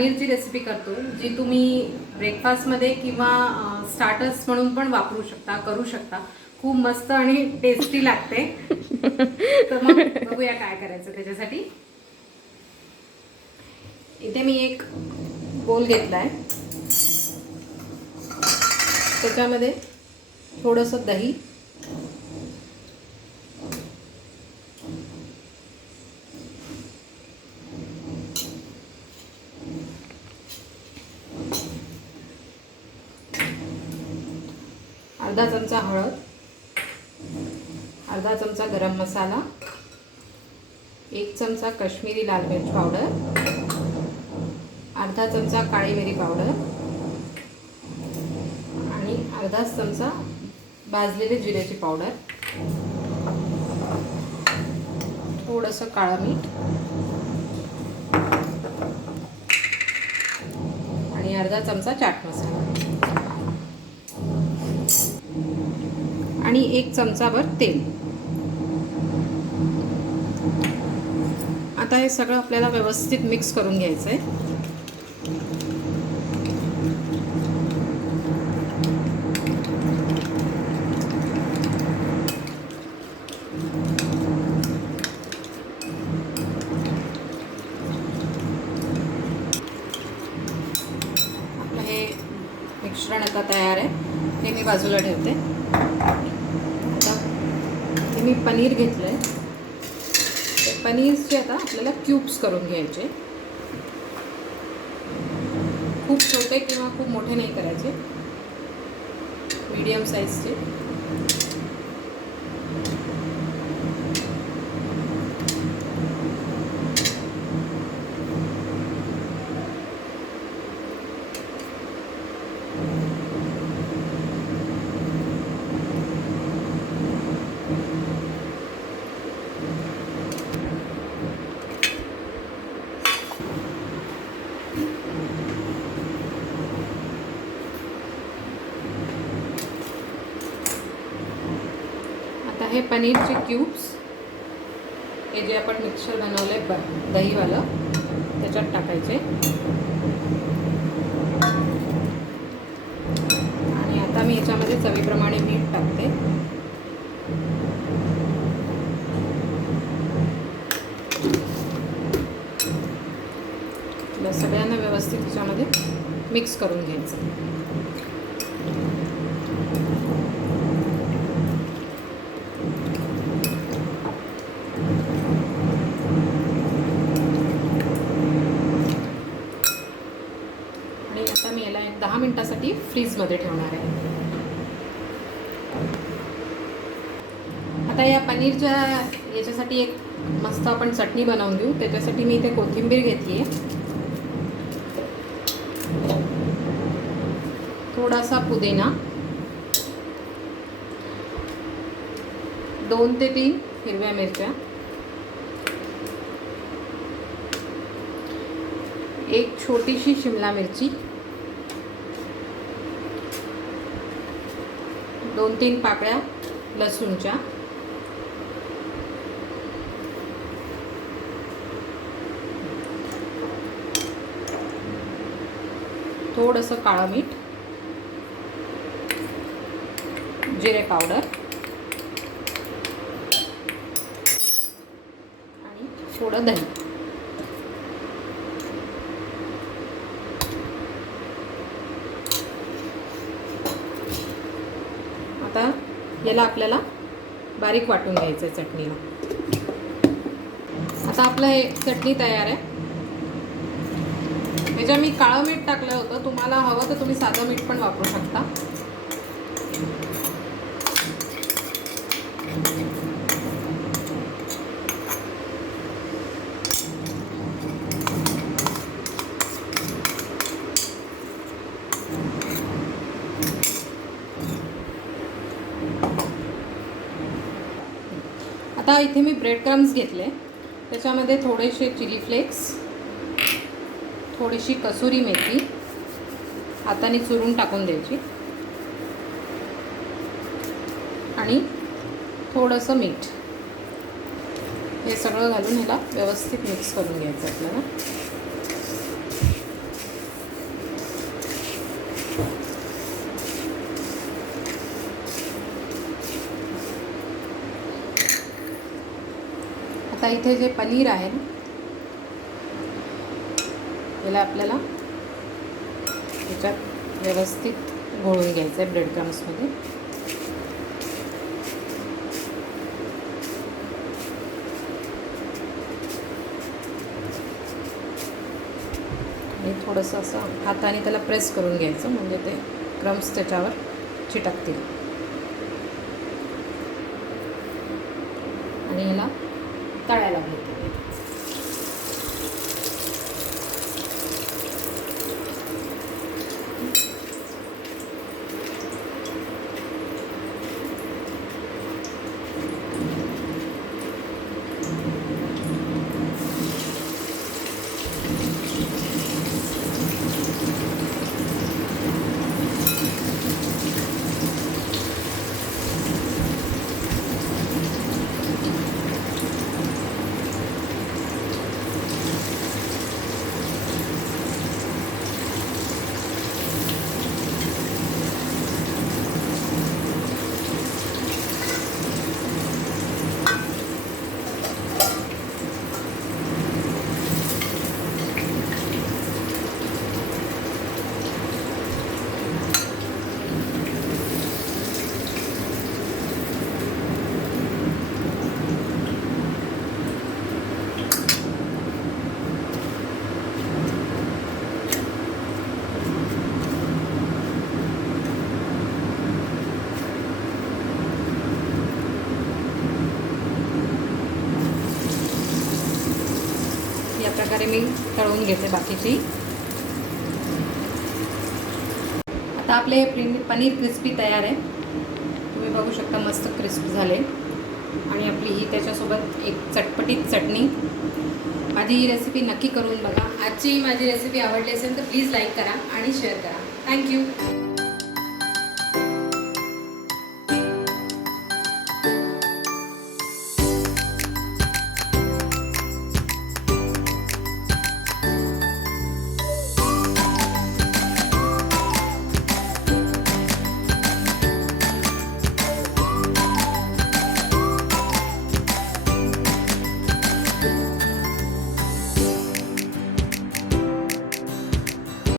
पनीरची रेसिपी करतो, जी तुम्ही ब्रेकफास्टमध्ये किंवा स्टार्टर्स म्हणून पण वापरू शकता, करू शकता. खूप मस्त आणि टेस्टी लागते. तर मग बघूया काय करायचं त्याच्यासाठी. इथे मी एक बोल घेतलाय, त्याच्यामध्ये थोडंसं दही, अर्धा चमचा हळद, अर्धा चमचा गरम मसाला, 1 चमचा काश्मीरी लाल मिर्च पावडर, अर्धा चमचा काळी मिरी पावडर आणि अर्धा चमचा भाजलेले जिऱ्याची पावडर, थोडंसं काळं मीठ आणि अर्धा चमचा चाट मसाला आणि 1 चमचाभर तेल. आता हे सगळं आपल्याला व्यवस्थित मिक्स करून घ्यायचं आहे. आपलं हे मिश्रण आता तयार आहे, हे मी बाजूला ठेवते. आता हे मी पनीर घेतलं आहे, ते पनीरचे आता आपल्याला क्यूब्स करून घ्यायचे. खूप छोटे किंवा खूप मोठे नाही करायचे, मीडियम साईजचे. हे पनीरचे क्यूब्स, हे जे आपण मिक्सर बनवले दहीवालं, त्याच्यात टाकायचे. आणि आता मी याच्यामध्ये चवीप्रमाणे मीठ टाकते. या सगळ्यांना व्यवस्थित त्याच्यामध्ये मिक्स करून घ्यायचं. आता मी याला 10 मिनिटासाठी फ्रीजमध्ये ठेवणार आहे. आता या पनीरच्या याच्यासाठी एक मस्त आपण चटणी बनवून देऊ. त्याच्यासाठी मी इथे कोथिंबीर घेतली आहे, थोडासा पुदिना, 2 ते 3 हिरव्या मिरच्या, 1 छोटीशी शिमला मिरची, 2-3 पाकळ्या लसूणच्या, थोडंसं काळं मीठ, जिरे पावडर आणि थोडं दही. आता याला आपल्याला बारीक वाटून घ्यायचं आहे चटणीला. आता आपलं हे चटणी तयार आहे. ह्याच्यात मी काळं मीठ टाकलं होतं, तुम्हाला हवं तर तुम्ही साधं मीठ पण वापरू शकता. आता इथे मी ब्रेड क्रम्स घेतले, त्याच्यामध्ये थोडेसे चिली फ्लेक्स, थोडीशी कसुरी मेथी हाताने चुरून टाकून द्यायची आणि थोडंसं मीठ. हे सगळं घालून ह्याला व्यवस्थित मिक्स करून घ्यायचं आपल्याला. इथे जे पनीर आहे ना, त्याला आपल्याला त्याच्यात व्यवस्थित घोळून घ्यायचं आहे ब्रेड क्रम्समध्ये. आणि थोडंसं असं हाताने त्याला प्रेस करून घ्यायचं, म्हणजे ते क्रम्स त्याच्यावर चिटकतील. आणि ह्याला तळायला घ्यायचं. या प्रकारे मी तळून घेते बाकीची. आता आपले पनीर क्रिस्पी तयार आहे. तुम्ही बघू शकता मस्त क्रिस्प झाले. आणि आपली ही त्याच्यासोबत एक चटपटीत चटणी. माझी ही रेसिपी नक्की करून बघा. आजची माझी रेसिपी आवडली असेल तर प्लीज लाईक करा आणि शेअर करा. थँक्यू.